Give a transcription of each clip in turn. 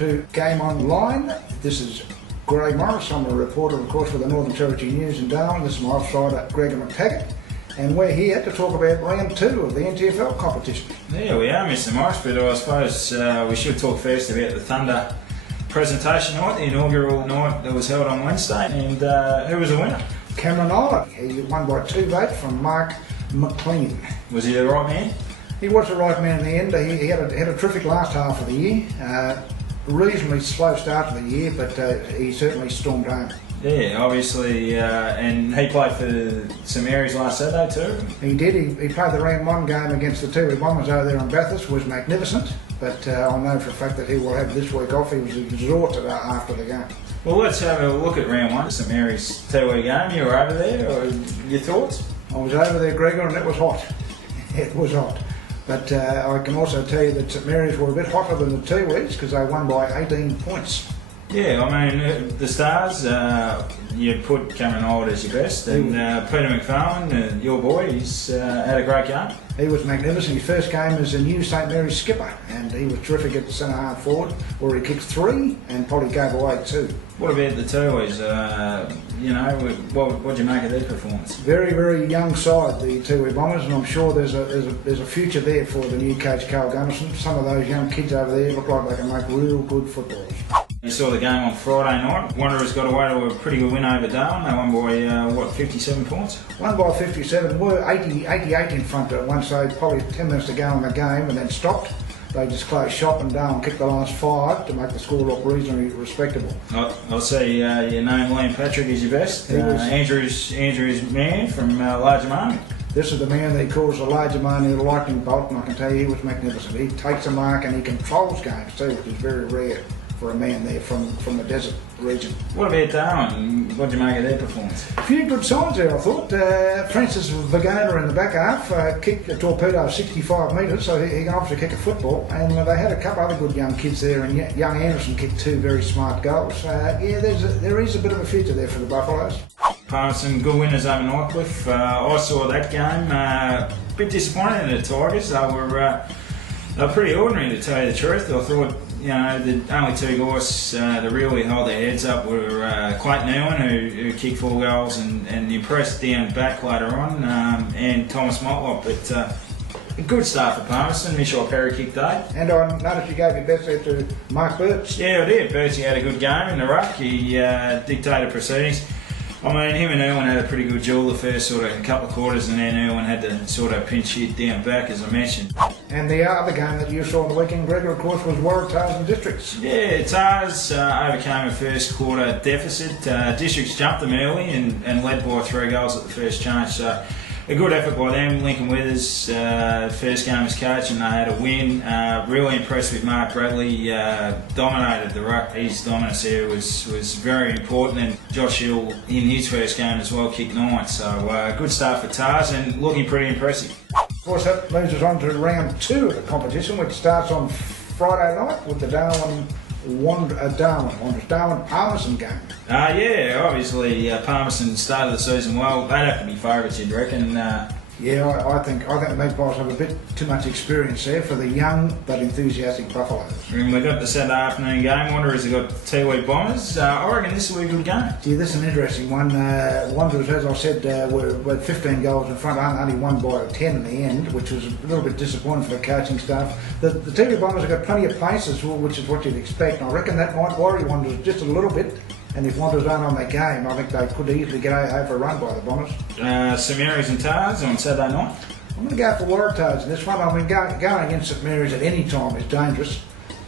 to Game Online. This is Morris. I'm a reporter, of course, for the Northern Territory News in Darwin. This is my offsider, Gregor Mactaggart, and we're here to talk about round 2 of the NTFL competition. Yeah, we are, Mr. Morris, but I suppose we should talk first about the Thunder presentation night, the inaugural night that was held on Wednesday, and who was the winner? Cameron Island. He won by 2 votes from Mark McLean. Was he the right man? He was the right man in the end. He had a terrific last half of the year. Reasonably slow start to the year, but he certainly stormed home. Yeah, obviously, and he played for St Mary's last Saturday too. He did. He played the round 1 game against the Tiwi Bombers over there in Bathurst. Was magnificent, but I know for a fact that he will have this week off. He was exhausted after the game. Well, let's have a look at round 1, St Mary's Tiwi game. You were over there, or your thoughts? I was over there, Gregor, and it was hot. It was hot. But I can also tell you that St Mary's were a bit hotter than the Tiwis because they won by 18 points. Yeah, I mean, the Stars, you put Cameron Island as your best, and Peter McFarlane, your boy, he's had a great game. He was magnificent. His first game as a new St Mary's skipper, and he was terrific at the centre half forward, where he kicked 3 and probably gave away 2. What about the Tiwis? What do you make of their performance? Very, very young side, the Tiwi Bombers, and I'm sure there's a future there for the new coach, Carl Gunnison. Some of those young kids over there look like they can make real good footballers. You saw the game on Friday night. Wanderers got away to a pretty good win over Darwin. They won by, 57 points? Won by 57. Were 88 in front at one stage, probably 10 minutes to go in the game, and then stopped. They just closed shop and Darwin kicked the last 5 to make the score look reasonably respectable. I'll say your name, Liam Patrick, is your best. Andrew's man from Larger Marnie. This is the man that he calls the Larger Marnie lightning bolt, and I can tell you he was magnificent. He takes a mark and he controls games too, which is very rare for a man there from the desert region. What about Darwin? What did you make of their performance? A few good signs there, I thought. Francis Vagona in the back half kicked a torpedo of 65 metres, so he can obviously kick a football. And they had a couple other good young kids there, and young Anderson kicked 2 very smart goals. There is a bit of a future there for the Buffaloes. Some good winners over Northcliffe. I saw that game. A bit disappointed in the Tigers. They were pretty ordinary, to tell you the truth. I thought, the only 2 guys to really hold their heads up were Clayton Ewan, who kicked 4 goals and impressed down back later on, and Thomas Motlop. But a good start for Palmerston. Michelle Perry kicked 8. And I noticed you gave your best there to Mark Burts. Yeah, I did. Burtsy had a good game in the ruck. He dictated proceedings. I mean, him and Irwin had a pretty good duel the first sort of couple of quarters, and then Irwin had to sort of pinch hit down back, as I mentioned. And the other game that you saw on the weekend, Gregor, of course, was Waratahs and Districts. Yeah, Tars overcame a first quarter deficit. Districts jumped them early and led by 3 goals at the first change. So a good effort by them. Lincoln Withers, first game as coach, and they had a win. Really impressed with Mark Bradley. Dominated the ruck. His dominance there was very important. And Josh Hill in his first game as well kicked 9. So good start for Tars and looking pretty impressive. Of course, that moves us on to round 2 of the competition, which starts on Friday night with the Darwin Palmerston game. Yeah, obviously Palmerston started the season well. They'd have to be favourites, you'd reckon. Yeah, I think the Magpies have a bit too much experience there for the young but enthusiastic Buffaloes. And we've got the Saturday afternoon game. Wanderers have got Tiwi Bombers. I reckon this will be a good game. Yeah, this is an interesting one. Wanderers, as I said, were 15 goals in front, only won by 10 in the end, which was a little bit disappointing for the coaching staff. The Tiwi Bombers have got plenty of pace as well, which is what you'd expect. And I reckon that might worry Wanderers just a little bit. And if Wanderers aren't on their game, I think they could easily get overrun by the Bombers. St Mary's and Tars on Saturday night? I'm going to go for Waratahs in this one. I mean, going against St Mary's at any time is dangerous.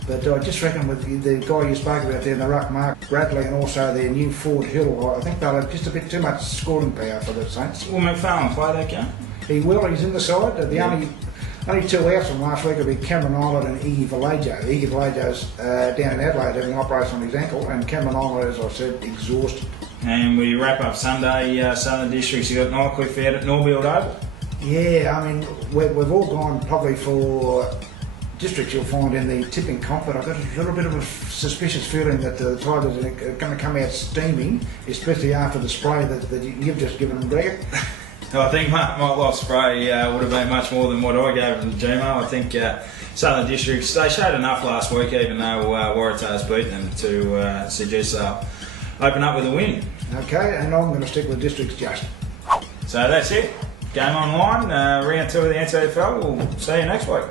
But I just reckon with the guy you spoke about there in the ruck, Mark Bradley, and also their new Ford Hill, I think they'll have just a bit too much scoring power for the Saints. Will McFarlane play that game? He will. He's in the side. Only 2 outs from last week will be Cameron Island and Iggy Vallejo. Iggy Vallejo's down in Adelaide having an operation on his ankle, and Cameron Island, as I said, exhausted. And we wrap up Sunday, Southern Districts. You've got Northcliffe out at Norfield Oval. Yeah, I mean, we've all gone probably for Districts, you'll find, in the tipping comp, but I've got a little bit of a suspicious feeling that the Tigers are going to come out steaming, especially after the spray that you've just given them, Greg. I think Mark Motlof's spray would have been much more than what I gave him, Gmo. I think Southern Districts, they showed enough last week, even though Waratahs beat them, to suggest they'll open up with a win. Okay, and I'm going to stick with Districts just. So that's it. Game online, round 2 of the NTFL. We'll see you next week.